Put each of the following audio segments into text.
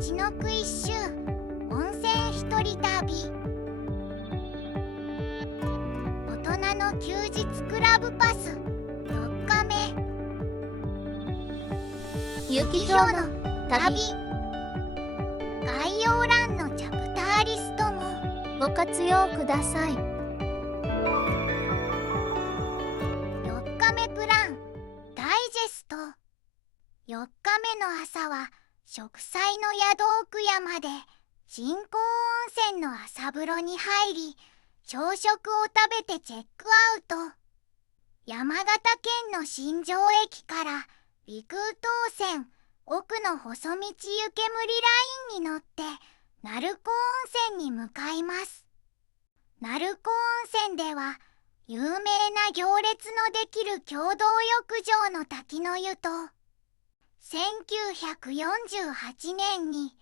ちのく一周温泉一人旅。大人の休日クラブパス4日目。ゆきひょうの旅。概要欄のチャプターリストもご活用ください。4日目プランダイジェスト。4日目の朝は植栽の宿奥山で人工温泉の朝風呂に入り、朝食を食べてチェックアウト。山形県の新庄駅から陸東線奥の細道湯煙ラインに乗って鳴子温泉に向かいます。鳴子温泉では有名な行列のできる共同浴場の滝の湯と、1948年に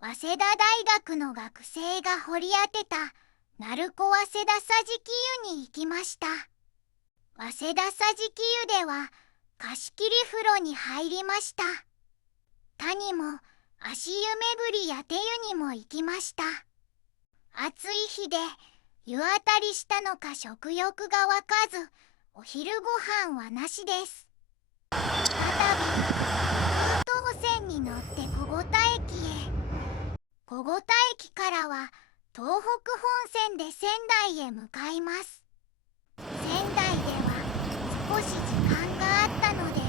早稲田大学の学生が掘り当てた鳴子早稲田桟敷湯に行きました。早稲田桟敷湯では貸し切り風呂に入りました。他にも足湯巡りや手湯にも行きました。暑い日で湯あたりしたのか食欲が湧かず、お昼ご飯はなしです。再び東線に乗って小五田駅へ。小五田駅からは東北本線で仙台へ向かいます。仙台では少し時間があったので、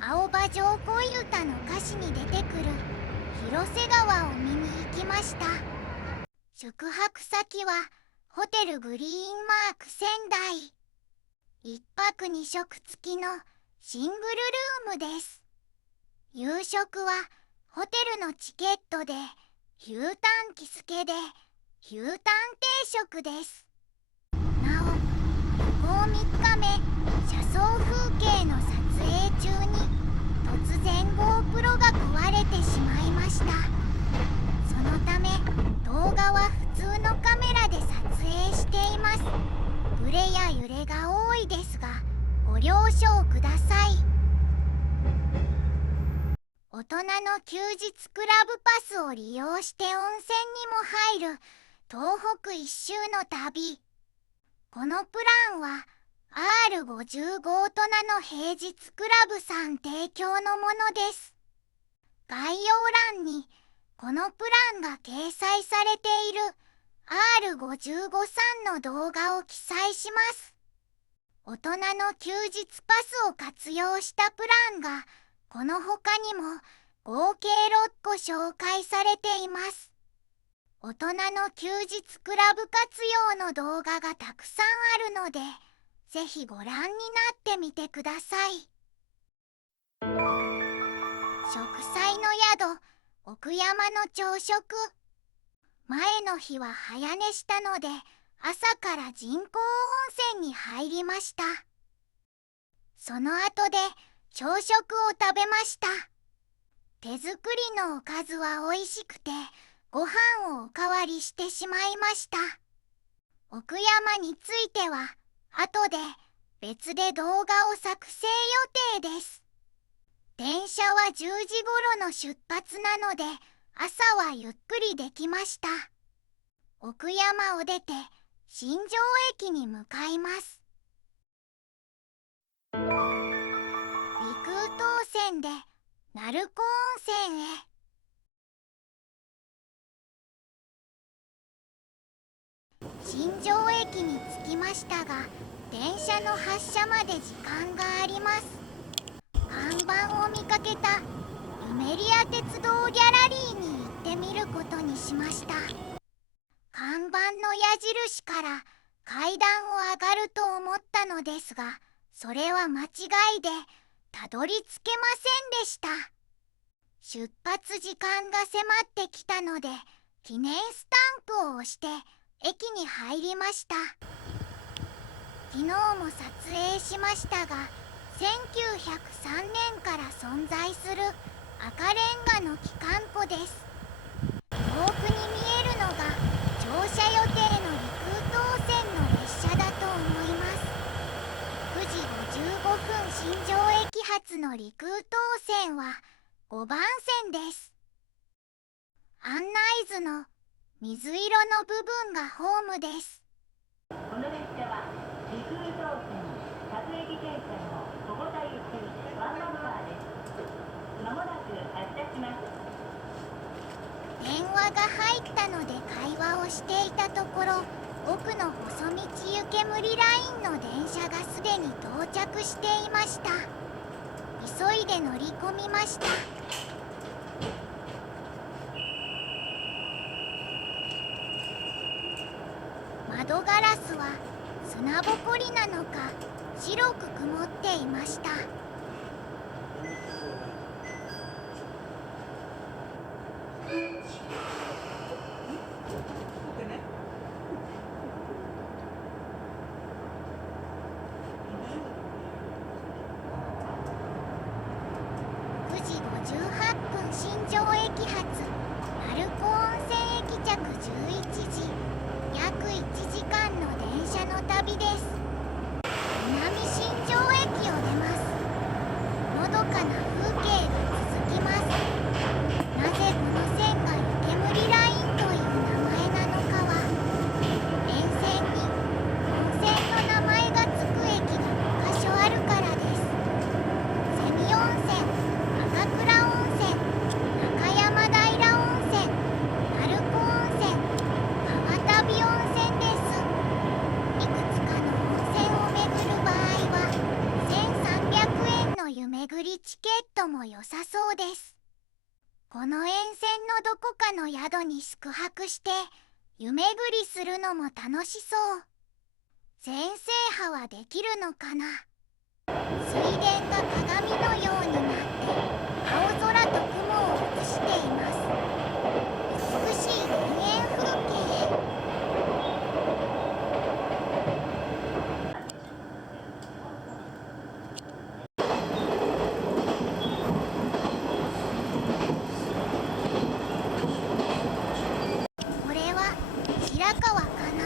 青葉城恋歌の歌詞に出てくる広瀬川を見に行きました。宿泊先はホテルグリーンマーク仙台。1泊2食付きのシングルルームです。夕食はホテルのチケットで牛タンキスケで牛タン定食です。なお、旅行3日目、車窓風景の撮影中に突然 GoPro が壊れてしまいました。そのため動画は普通のカメラで撮影しています。ブレや揺れが多いですがご了承ください。大人の休日クラブパスを利用して温泉にも入る東北一周の旅。このプランは R55 大人の平日クラブさん提供のものです。概要欄にこのプランが掲載されている R55 さんの動画を記載します。大人の休日パスを活用したプランがこの他にも合計6個紹介されています。大人の休日クラブ活用の動画がたくさんあるので、ぜひご覧になってみてください。植栽の宿奥山の朝食。前の日は早寝したので朝から人工温泉に入りました。その後で朝食を食べました。手作りのおかずは美味しくてご飯をおかわりしてしまいました。奥山については後で別で動画を作成予定です。電車は10時頃の出発なので朝はゆっくりできました。奥山を出て新庄駅に向かいます。陸東線で鳴子温泉へ。新庄駅に着きましたが、電車の発車まで時間があります。看板を見かけたゆめりや鉄道ギャラリーに行ってみることにしました。看板の矢印から階段を上がると思ったのですが、それは間違いでたどり着けませんでした。出発時間が迫ってきたので記念スタンプを押して駅に入りました。昨日も撮影しましたが、1903年から存在する赤レンガの機関庫です。遠くに見えるのが乗車予定の陸東線の列車だと思います。9時55分新庄駅発の陸東線は5番線です。案内図の水色の部分がホームです。この列車は陸羽東線各駅停車の小五田行きワンナンバーです。まもなく発車します。電話が入ったので会話をしていたところ、奥の細道湯煙ラインの電車がすでに到着していました。急いで乗り込みました。窓ガラスは砂ぼこりなのか白く曇っていました。9時58分新庄駅発鳴子温泉駅着11時、約1時間の電車の旅です。南新庄駅を出ます。のどかな風景が続きます。なぜこの線が湯煙ラインという名前なのかは、沿線に温泉の名前がつく駅が2カ所あるからです。瀬見温泉、赤倉温泉、中山平温泉、鳴子温泉、川旅温泉です。いくつかの温泉を巡る場合は1300円の湯巡りチケットも良さそうです。この沿線のどこかの宿に宿泊して湯巡りするのも楽しそう。全制覇はできるのかな。水田が鏡のようになって青空と雲を映しています。美しい田園風景。これは白川かな。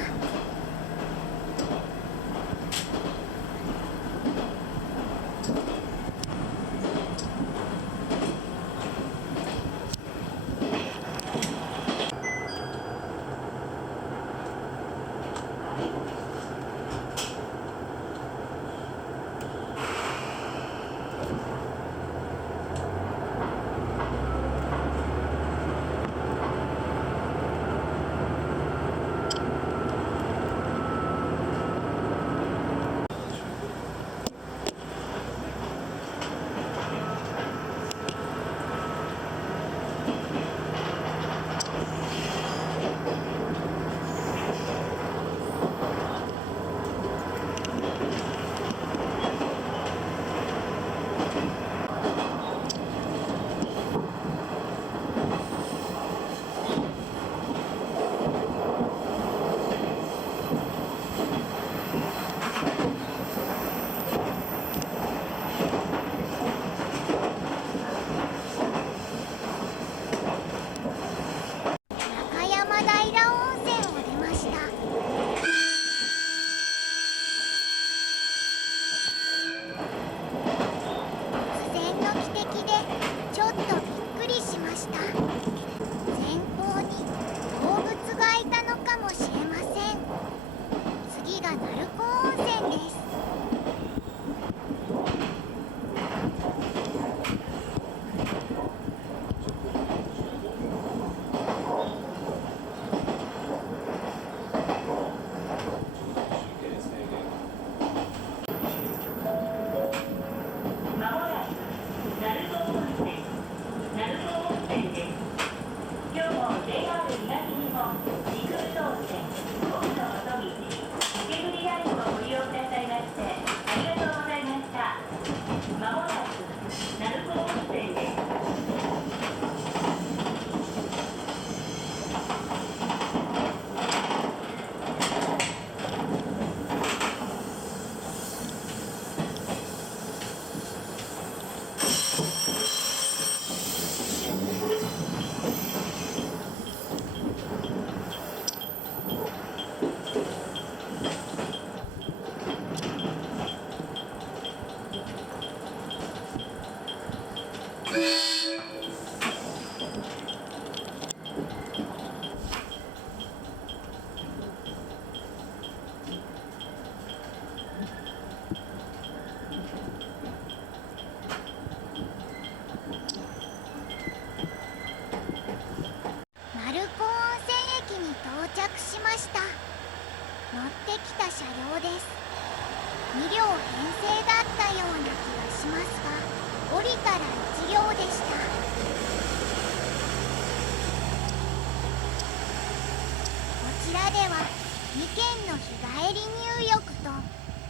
2軒の日帰り入浴と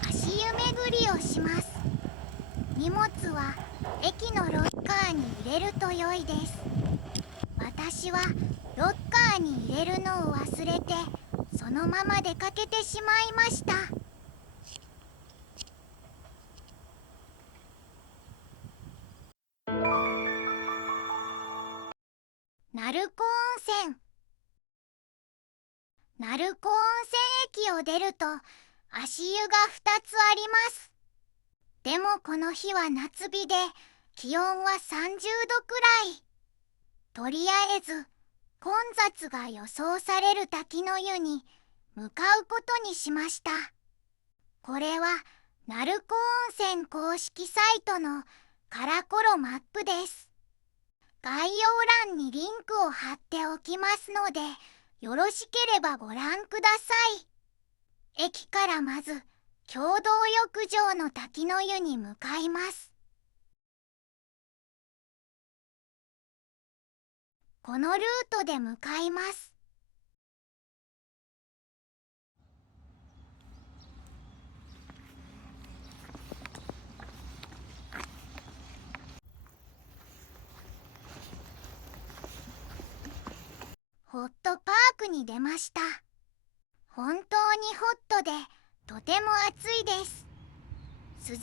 足湯巡りをします。荷物は駅のロッカーに入れると良いです。私はロッカーに入れるのを忘れてそのまま出かけてしまいました。鳴子温泉。鳴子温泉駅を出ると足湯が2つあります。でもこの日は夏日で気温は30度くらい。とりあえず混雑が予想される滝の湯に向かうことにしました。これは鳴子温泉公式サイトのカラコロマップです。概要欄にリンクを貼っておきますので、よろしければご覧ください。駅からまず共同浴場の滝の湯に向かいます。このルートで向かいます。ホットパークに出ました。本当にホットでとても暑いです。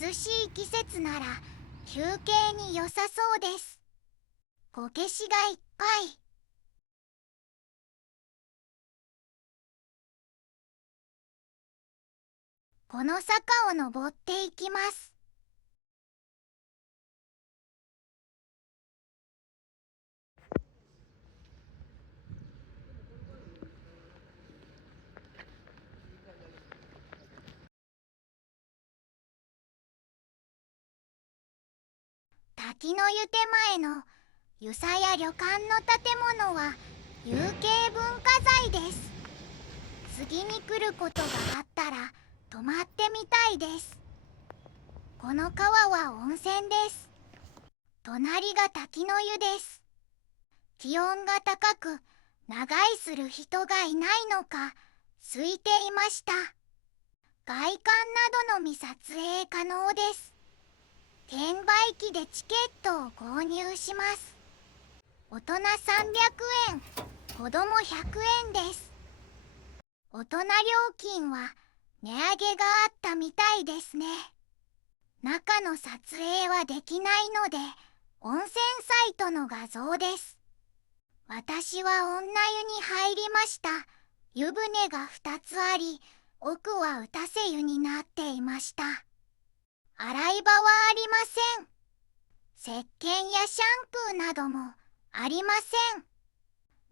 涼しい季節なら休憩に良さそうです。こけしがいっぱい。この坂を登っていきます。滝の湯手前の湯佐や旅館の建物は有形文化財です。次に来ることがあったら泊まってみたいです。この川は温泉です。隣が滝の湯です。気温が高く長居する人がいないのか空いていました。外観などのみ撮影可能です。券売機でチケットを購入します。大人300円、子供100円です。大人料金は値上げがあったみたいですね。中の撮影はできないので温泉サイトの画像です。私は女湯に入りました。湯船が2つあり、奥は打たせ湯になっていました。洗い場はありません。石鹸やシャンプーなどもありません。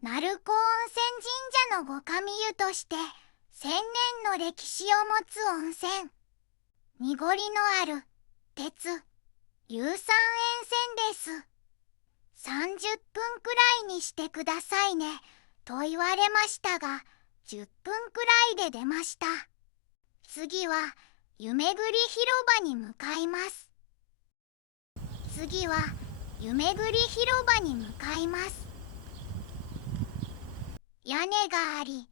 鳴子温泉神社の御神湯として1000年の歴史を持つ温泉。濁りのある鉄、硫酸塩泉です。30分くらいにしてくださいねと言われましたが、10分くらいで出ました。次は湯めぐり広場に向かいます。次は湯めぐり広場に向かいます。屋根があり、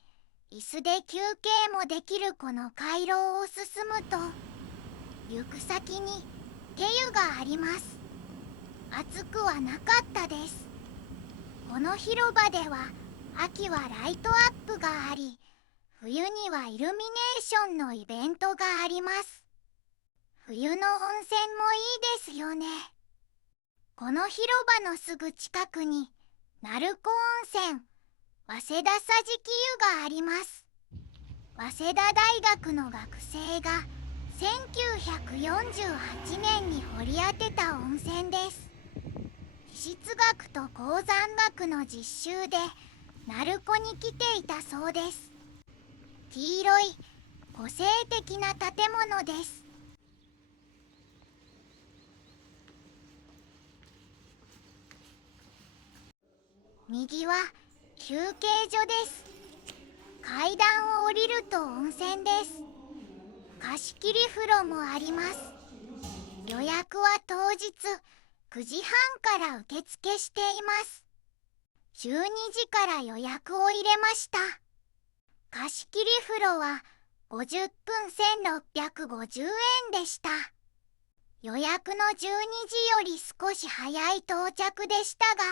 椅子で休憩もできるこの回廊を進むと、行く先に手湯があります。暑くはなかったです。この広場では秋はライトアップがあり、冬にはイルミネーションのイベントがあります。冬の温泉もいいですよね。この広場のすぐ近くに鳴子温泉、早稲田桟敷湯があります。早稲田大学の学生が1948年に掘り当てた温泉です。地質学と鉱山学の実習で鳴子に来ていたそうです。黄色い個性的な建物です。右は休憩所です。階段を降りると温泉です。貸し切り風呂もあります。予約は当日9時半から受付しています。12時から予約を入れました。貸し切り風呂は50分1650円でした。予約の12時より少し早い到着でしたが、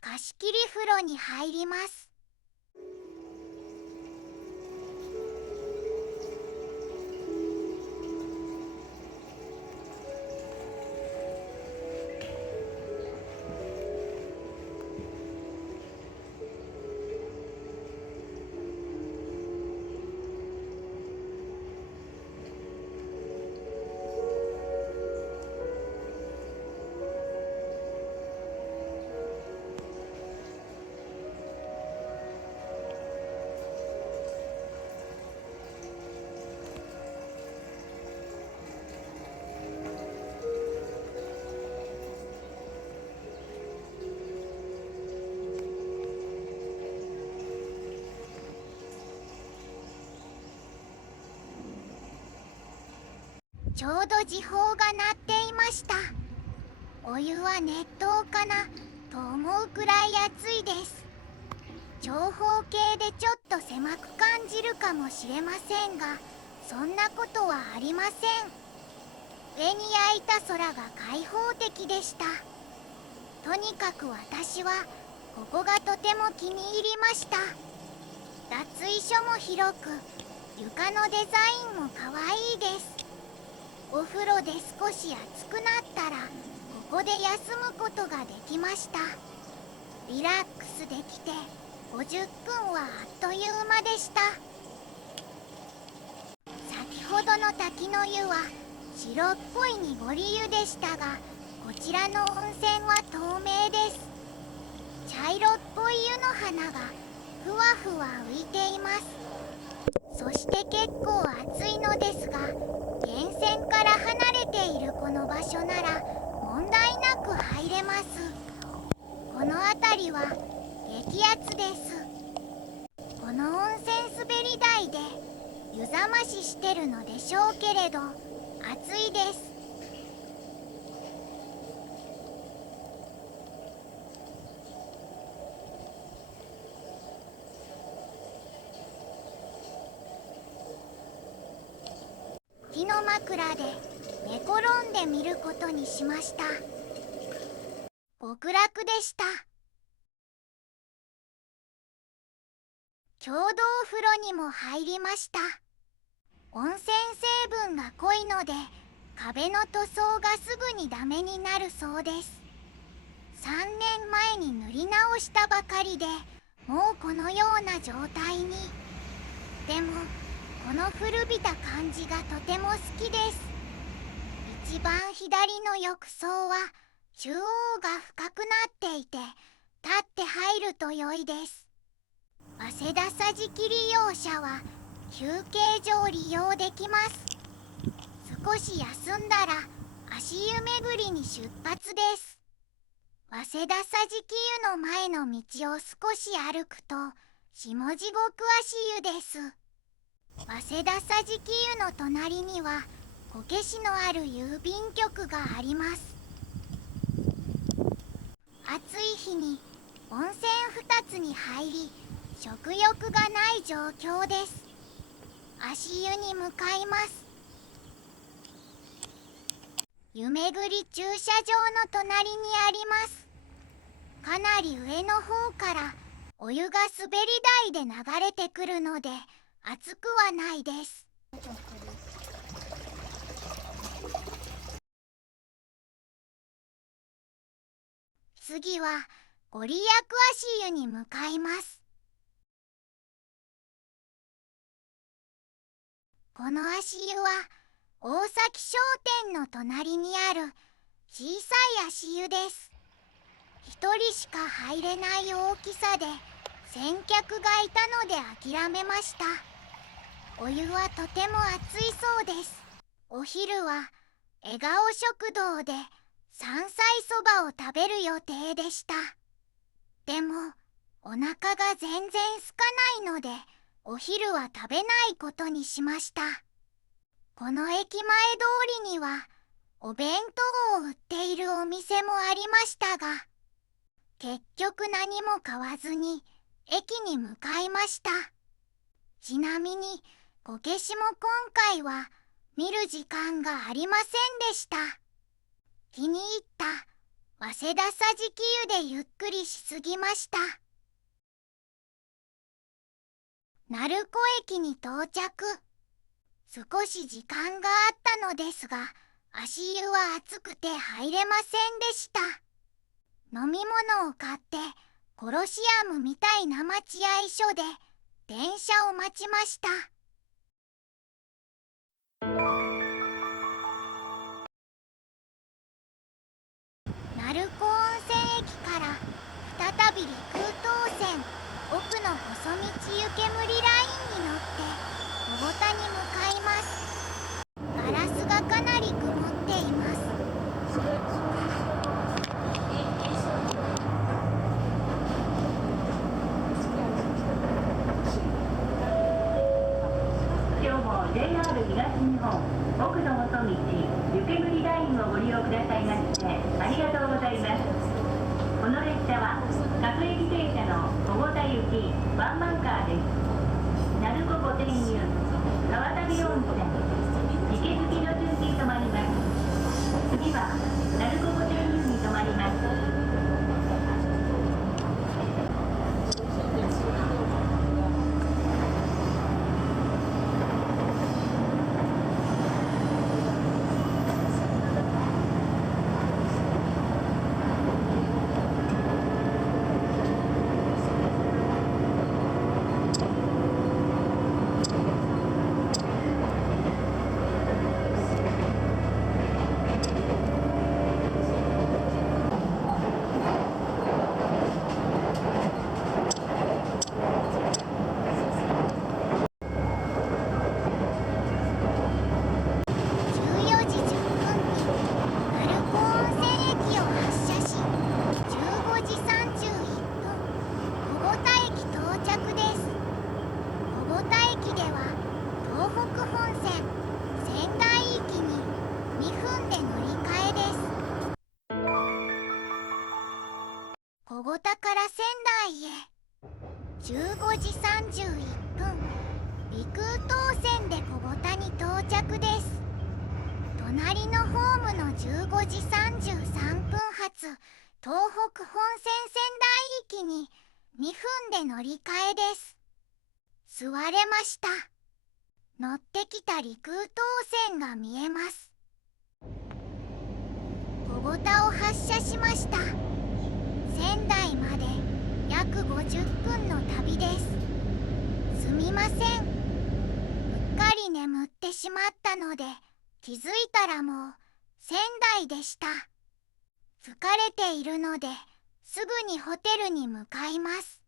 貸し切り風呂に入ります。ちょうど時報が鳴っていました。お湯は熱湯かなと思うくらい熱いです。長方形でちょっと狭く感じるかもしれませんが、そんなことはありません。上に焼いた空が開放的でした。とにかく私はここがとても気に入りました。脱衣所も広く、床のデザインも可愛いです。お風呂で少し暑くなったらここで休むことができました。リラックスできて50分はあっという間でした。先ほどの滝の湯は白っぽい濁り湯でしたが、こちらの温泉は透明です。茶色っぽい湯の花がふわふわ浮いています。そして結構暑いのですが、源泉から離れているこの場所なら問題なく入れます。この辺りは激アツです。この温泉滑り台で湯冷まししてるのでしょうけれど、暑いです。木の枕で寝転んでみることにしました。極楽でした。共同風呂にも入りました。温泉成分が濃いので壁の塗装がすぐにダメになるそうです。3年前に塗り直したばかりで、もうこのような状態に。でもこの古びた感じがとても好きです。一番左の浴槽は中央が深くなっていて、立って入ると良いです。早稲田桟敷利用者は休憩所を利用できます。少し休んだら足湯巡りに出発です。早稲田桟敷湯の前の道を少し歩くと下地獄足湯です。早稲田桟敷湯の隣にはこけしのある郵便局があります。暑い日に温泉2つに入り、食欲がない状況です。足湯に向かいます。湯巡り駐車場の隣にあります。かなり上の方からお湯が滑り台で流れてくるので熱くはないです。次はご利益足湯に向かいます。この足湯は大崎商店の隣にある小さい足湯です。一人しか入れない大きさで先客がいたので諦めました。お湯はとても熱いそうです。お昼は笑顔食堂で山菜そばを食べる予定でした。でもお腹が全然空かないのでお昼は食べないことにしました。この駅前通りにはお弁当を売っているお店もありましたが、結局何も買わずに駅に向かいました。ちなみにこけしも今回は見る時間がありませんでした。気に入った早稲田桟敷湯でゆっくりしすぎました。鳴子駅に到着。少し時間があったのですが、足湯は暑くて入れませんでした。飲み物を買ってコロシアムみたいな待合所で電車を待ちました。鳴子温泉駅から再び陸東線奥の細道湯煙ラインに乗って小保田に向かいます。ガラスがかなり曇っています。今日も JR 東日本奥の細道湯煙ラインをご利用くださいましてありがとうございます。この列車は各駅停車の小保田行きワンマンカーです。鳴子御殿湯川旅温泉池月の順に停まります。次は鳴子御殿湯に停まります。小保田から仙台へ15時31分陸東線で小保田に到着です。隣のホームの15時33分発東北本線仙台行きに2分で乗り換えです。座れました。乗ってきた陸東線が見えます。小保田を発車しました。仙台まで約50分の旅です。すみません。うっかり眠ってしまったので気づいたらもう仙台でした。疲れているのですぐにホテルに向かいます。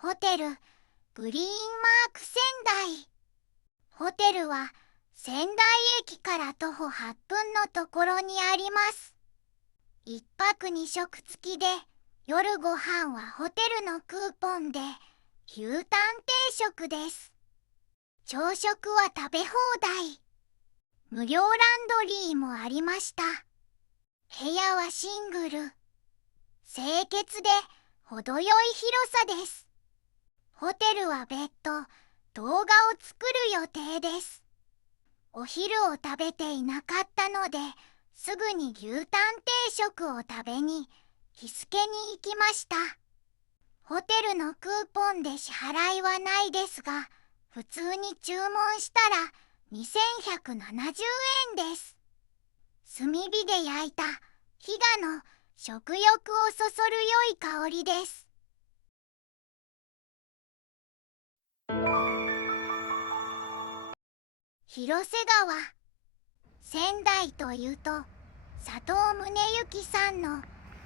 ホテルグリーンマーク仙台。ホテルは仙台駅から徒歩8分のところにあります。1泊2食付きで夜ご飯はホテルのクーポンで牛タン定食です。朝食は食べ放題。無料ランドリーもありました。部屋はシングル。清潔で程よい広さです。ホテルは別途動画を作る予定です。お昼を食べていなかったのですぐに牛タン定食を食べに日付に行きました。ホテルのクーポンで支払いはないですが、普通に注文したら2170円です。炭火で焼いたヒガの食欲をそそる良い香りです。広瀬川。仙台というと佐藤宗行さんの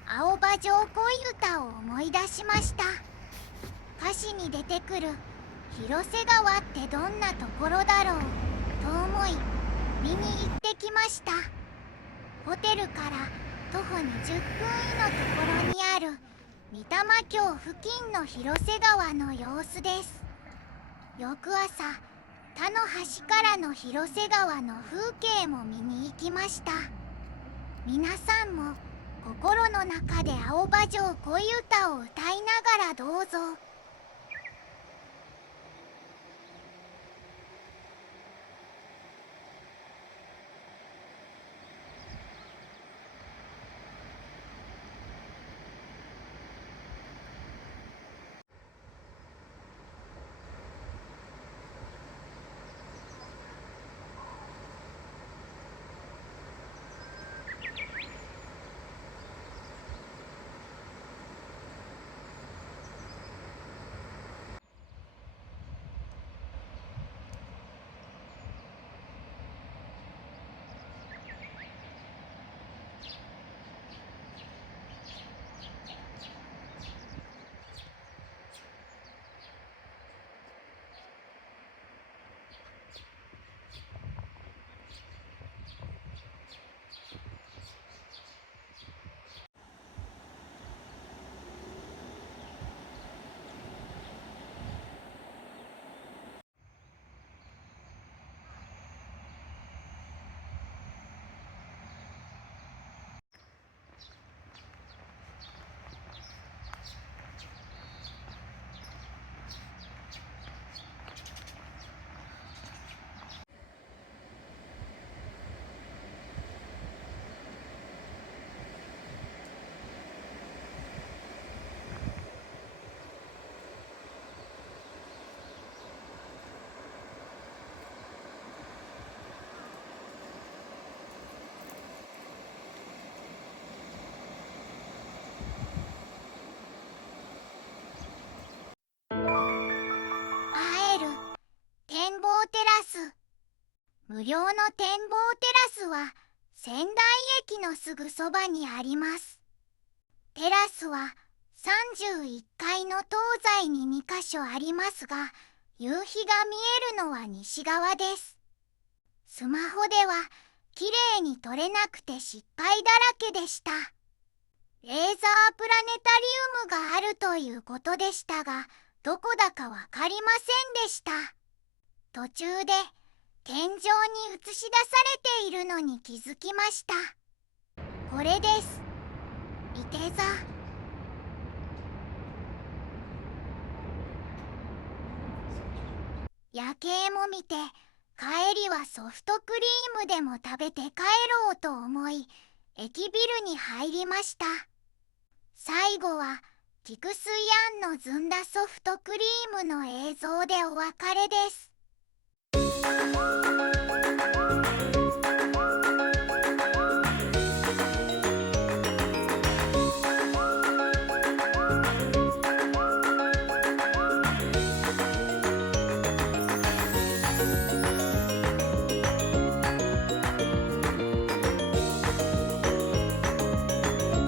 青葉城恋歌を思い出しました。歌詞に出てくる広瀬川ってどんなところだろうと思い見に行ってきました。ホテルから徒歩20分以のところにある御霊峡付近の広瀬川の様子です。翌朝他の橋からの広瀬川の風景も見に行きました。皆さんも心の中で青葉城恋歌を歌いながらどうぞ。展望テラス。無料の展望テラスは仙台駅のすぐそばにあります。テラスは31階の東西に2カ所ありますが、夕日が見えるのは西側です。スマホでは綺麗に撮れなくて失敗だらけでした。レーザープラネタリウムがあるということでしたが、どこだかわかりませんでした。途中で天井に映し出されているのに気づきました。これです。いて座。夜景も見て、帰りはソフトクリームでも食べて帰ろうと思い、駅ビルに入りました。最後は菊水庵のずんだソフトクリームの映像でお別れです。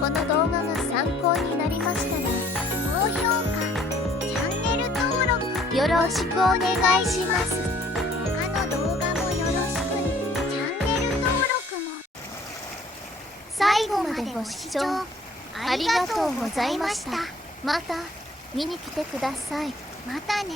この動画が参考になりましたら高評価、チャンネル登録よろしくお願いします。他の動画もよろしく。チャンネル登録も。最後までご視聴ありがとうございました。また見に来てください。またね。